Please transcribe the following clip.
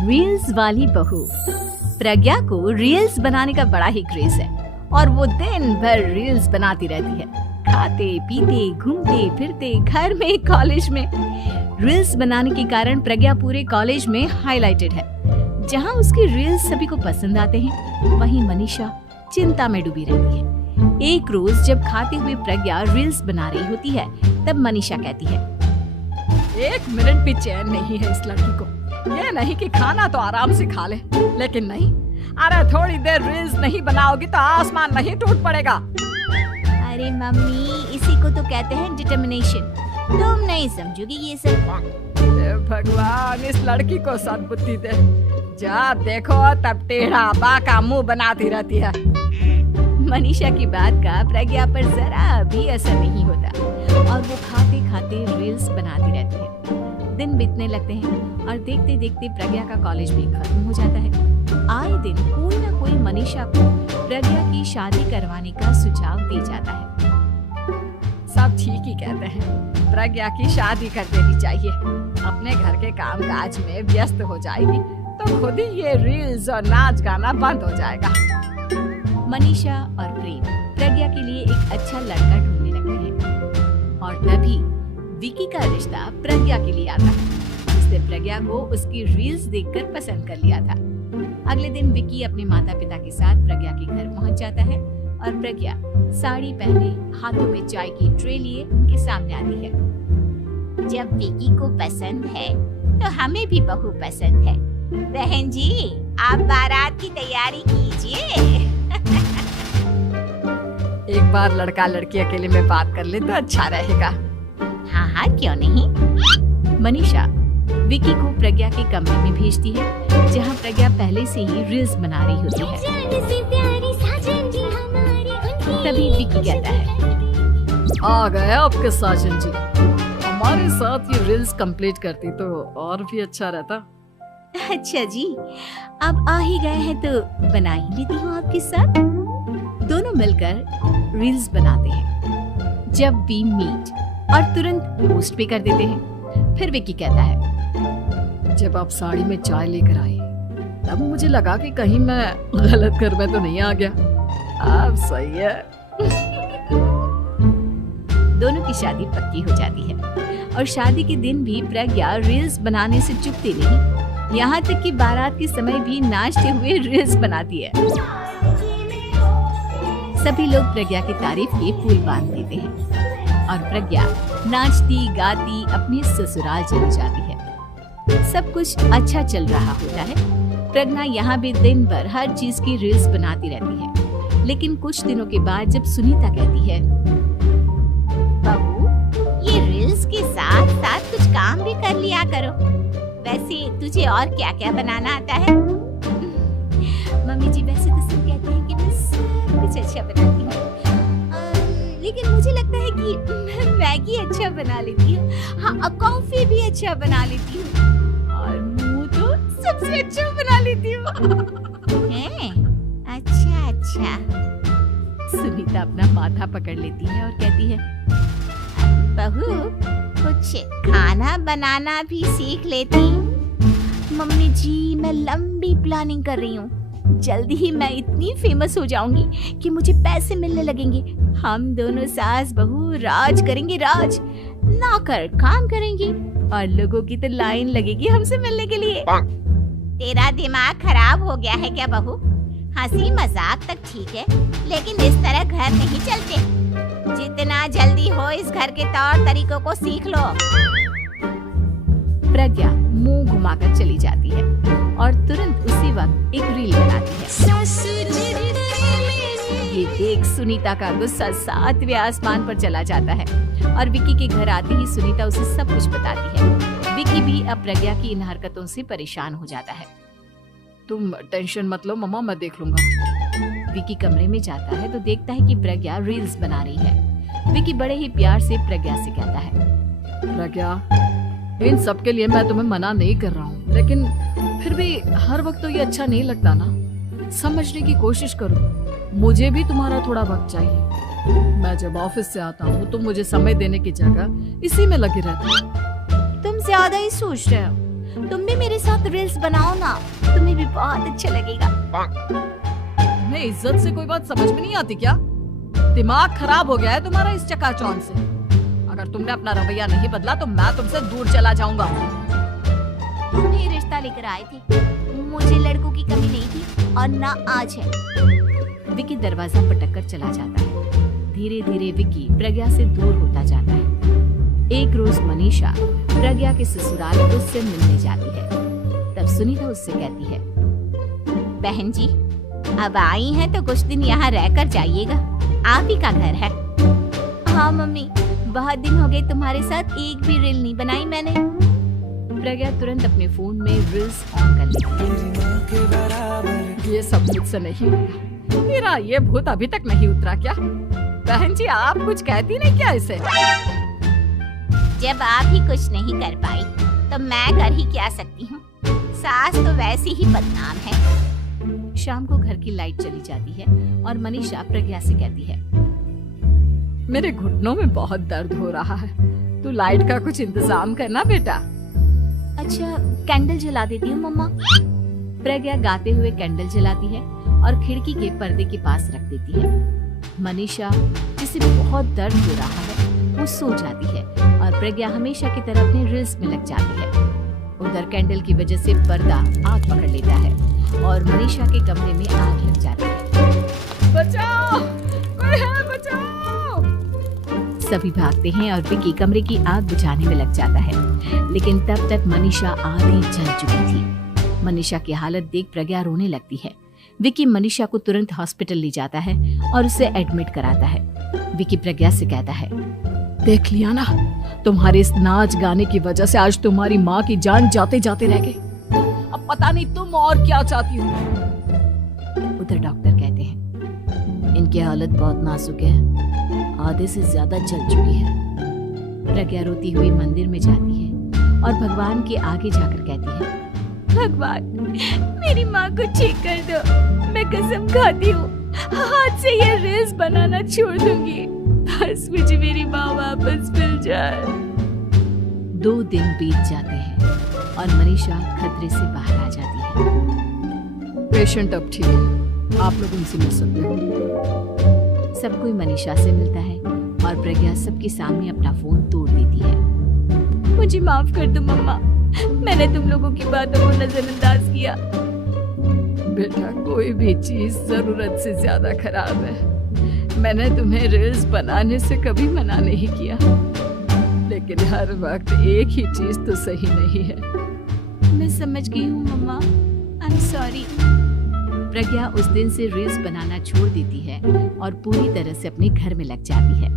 Reels वाली बहू। प्रज्ञा को रील्स बनाने का बड़ा ही क्रेज है और वो दिन भर रील्स बनाती रहती है। खाते पीते घूमते फिरते घर में कॉलेज में रील्स बनाने के कारण प्रज्ञा पूरे कॉलेज में हाईलाइटेड है। जहाँ उसकी रील्स सभी को पसंद आते हैं, वहीं मनीषा चिंता में डूबी रहती है। एक रोज जब खाते हुए प्रज्ञा रील्स बना रही होती है, तब मनीषा कहती है, एक मिनट भी चैन नहीं है इस लड़की को। ये नहीं कि खाना तो आराम से खा ले, लेकिन नहीं, अरे थोड़ी देर रील्स नहीं बनाओगी तो आसमान नहीं टूट पड़ेगा। अरे मम्मी, इसी को तो कहते हैं डिटर्मिनेशन। तुम नहीं समझोगी ये सब। भगवान, इस लड़की को सद्बुद्धि दे। जब देखो तब टेढ़ा बाका मुंह बनाती रहती है। मनीषा की बात का प्रज्ञा पर जरा भी असर नहीं होता और वो खाते खाते रील्स बनाती रहती है। दिन बीतने लगते हैं और देखते देखते प्रज्ञा का कॉलेज भी खत्म हो जाता है। आए दिन कोई ना कोई मनीषा को प्रज्ञा की शादी करवाने का सुझाव दे जाता है। सब ठीक ही कहते हैं, प्रज्ञा की शादी कर देनी चाहिए। अपने घर के कामकाज में व्यस्त हो जाएगी तो खुद ही ये रील्स और नाच गाना बंद हो जाएगा। मनीषा और प्रेम प्रज्ञा के लिए एक अच्छा लड़का ढूंढने लगते हैं और तभी विकी का रिश्ता प्रज्ञा के लिए आता है, जिसने प्रज्ञा को उसकी रील्स देखकर पसंद कर लिया था। अगले दिन विकी अपने माता पिता के साथ प्रज्ञा के घर पहुंच जाता है और प्रज्ञा साड़ी पहने हाथों में चाय की ट्रे लिए उनके सामने आती है। जब विकी को पसंद है तो हमें भी बहू पसंद है। बहन जी, आप बारात की तैयारी कीजिए। एक बार लड़का लड़की अकेले में बात कर ले तो अच्छा रहेगा। हाँ हाँ, क्यों नहीं। मनीषा विकी को प्रज्ञा के कमरे में भेजती है, जहाँ प्रज्ञा पहले से ही रील्स बना रही होती है। तभी विकी कहता है, आ गए आपके साजन जी। हमारे साथ ये रील्स कंप्लीट करती तो और भी अच्छा रहता। अच्छा जी, अब आ ही गए हैं तो बना ही लेती हूँ आपके साथ। दोनों मिलकर रील्स बनाते हैं। जब वी मीट और तुरंत पोस्ट भी कर देते हैं। फिर विकी कहता है, जब आप साड़ी में चाय लेकर आए तब मुझे लगा कि कहीं मैं गलत घर में तो नहीं आ गया। अब सही है। दोनों की शादी पक्की हो जाती है और शादी के दिन भी प्रज्ञा रील्स बनाने से चूकती नहीं। यहाँ तक कि बारात के समय भी नाचते हुए रील्स बनाती है। सभी लोग प्रज्ञा की तारीफ के फूल बांध देते हैं और प्रज्ञा नाचती गाती अपने ससुराल चली जाती है। सब कुछ अच्छा चल रहा होता है। प्रज्ञा यहाँ भी दिन भर हर चीज की रील्स बनाती रहती है। लेकिन कुछ दिनों के बाद जब सुनीता कहती है, बहू, ये रील्स के साथ साथ कुछ काम भी कर लिया करो। वैसे तुझे और क्या क्या बनाना आता है? मम्मी जी, वैसे तो सब कहते हैं कि मैं सब कुछ अच्छा बनाती हूँ, लेकिन मुझे लगता है कि मैं मैगी अच्छा बना लेती हूँ। हाँ, कॉफी भी अच्छा बना लेती हूँ और मुंह तो सबसे अच्छा बना लेती हूँ। अच्छा अच्छा। सुनीता अपना माथा पकड़ लेती है और कहती है, बहू, कुछ खाना बनाना भी सीख लेती। मम्मी जी, मैं लंबी प्लानिंग कर रही हूँ। जल्दी ही मैं इतनी फेमस हो जाऊंगी कि मुझे पैसे मिलने लगेंगे। हम दोनों सास बहू राज करेंगे, राज। नौकर काम करेंगे और लोगों की तो लाइन लगेगी हमसे मिलने के लिए। तेरा दिमाग खराब हो गया है क्या बहू? हंसी मजाक तक ठीक है, लेकिन इस तरह घर नहीं चलते। जितना जल्दी हो इस घर के तौर तरीकों को सीख लो। प्रज्ञा मुंह घुमाकर चली जाती है और तुरंत उसी वक्त एक रील बनाती है। ये देख सुनीता का गुस्सा 7वें आसमान पर चला जाता है और विकी के घर आते ही सुनीता उसे सब कुछ बताती है। विकी भी अब प्रज्ञा की इन हरकतों से परेशान हो जाता है। तुम टेंशन मत लो मम्मा, मैं देख लूंगा। विकी कमरे में जाता है तो देखता है कि प्रज्ञा रील्स बना रही है। विकी बड़े ही प्यार से प्रज्ञा से कहता है, प्रज्ञा, इन सब के लिए मैं तुम्हें मना नहीं कर रहा हूँ, लेकिन फिर भी हर वक्त तो ये अच्छा नहीं लगता ना। समझने की कोशिश करो, मुझे भी तुम्हारा थोड़ा वक्त चाहिए। मैं जब ऑफिस से आता हूँ तो मुझे समय देने की जगह इसी में लगे रहती हूँ। तुम ज्यादा ही सोच रहे हो। तुम भी मेरे साथ रील्स बनाओ ना, तुम्हें भी बहुत अच्छा लगेगा। तुम्हें इज्जत से कोई बात समझ में नहीं आती क्या? दिमाग खराब हो गया है तुम्हारा इस चकाचौंध से। अगर तुमने अपना रवैया नहीं बदला तो मैं तुमसे दूर चला जाऊंगा। तुम ही रिश्ता लेकर आए थे, मुझे लड़कों की कमी नहीं थी और ना आज है। विकी दरवाजा पटक कर चला जाता है। धीरे धीरे विकी प्रज्ञा से दूर होता जाता है। एक रोज मनीषा प्रज्ञा के ससुराल उससे मिलने जाती है। तब सुनीता उससे कहती है, बहन जी अब आई हैं तो कुछ दिन यहाँ रहकर जाइएगा, आप ही का घर है। हाँ मम्मी, बहुत दिन हो गए तुम्हारे साथ एक भी रील नहीं बनाई मैंने। प्रज्ञा तुरंत अपने फोन में रील्स ऑन कर लेती है। ये सब मुझसे नहीं होगा। मेरा ये भूत अभी तक नहीं उतरा क्या? बहन जी आप कुछ कहती नहीं क्या इसे? जब आप ही कुछ नहीं कर पाई तो मैं कर ही क्या सकती हूँ। सास तो वैसी ही बदनाम है। शाम को घर की लाइट चली जाती है और मनीषा प्रज्ञा से कहती है, मेरे घुटनों में बहुत दर्द हो रहा है, तू लाइट का कुछ इंतजाम करना बेटा। अच्छा कैंडल जला देती हूँ मम्मा। प्रज्ञा गाते हुए कैंडल जलाती है और खिड़की के पर्दे के पास रख देती है। मनीषा जिसे बहुत दर्द हो रहा है वो सो जाती है और प्रज्ञा हमेशा की तरह अपने रील्स में लग जाती है। उधर कैंडल की वजह से पर्दा आग पकड़ लेता है और मनीषा के कमरे में आग लग जाती है। बचाओ, कोई है बचाओ। सभी भागते हैं और विकी कमरे की आग बुझाने में लग जाता है, लेकिन तब तक मनीषा आधी जल चुकी थी। मनीषा की हालत देख प्रज्ञा रोने लगती है। विकी मनीषा को तुरंत हॉस्पिटल ले जाता है और उसे एडमिट कराता है। विकी प्रज्ञा से कहता है, देख लिया ना, तुम्हारे इस नाच गाने की वजह से आज तुम्हारी माँ की जान जाते जाते रह गई। अब पता नहीं तुम और क्या चाहती हो। उधर डॉक्टर कहते हैं, इनकी हालत बहुत नाजुक है, आधे से ज्यादा जल चुकी है। प्रज्ञा रोती हुई मंदिर में जाती है और भगवान के आगे जाकर कहती है, भगवान मेरी माँ को ठीक कर दो, मैं कसम खाती हूँ हाथ से ये रील्स बनाना छोड़ दूंगी, बस मुझे मेरी माँ वापस मिल जाए। 2 दिन बीत जाते हैं और मनीषा खतरे से बाहर आ जाती है। पेशेंट अब ठीक है, आप लोग उनसे मिल सकते हो। सब कोई मनीषा से मिलता है और प्रज्ञा सबके सामने अपना फोन तोड़ देती है। मुझे माफ कर दो मम्मा, मैंने तुम लोगों की बातों को नजरअंदाज किया। बेटा कोई भी चीज जरूरत से ज्यादा खराब है। मैंने तुम्हें रील्स बनाने से कभी मना नहीं किया, लेकिन हर वक्त एक ही चीज तो सही नहीं है। मैं समझ गई हूँ मम्मा, आई एम सॉरी। प्रज्ञा उस दिन से रील्स बनाना छोड़ देती है और पूरी तरह से अपने घर में लग जाती है।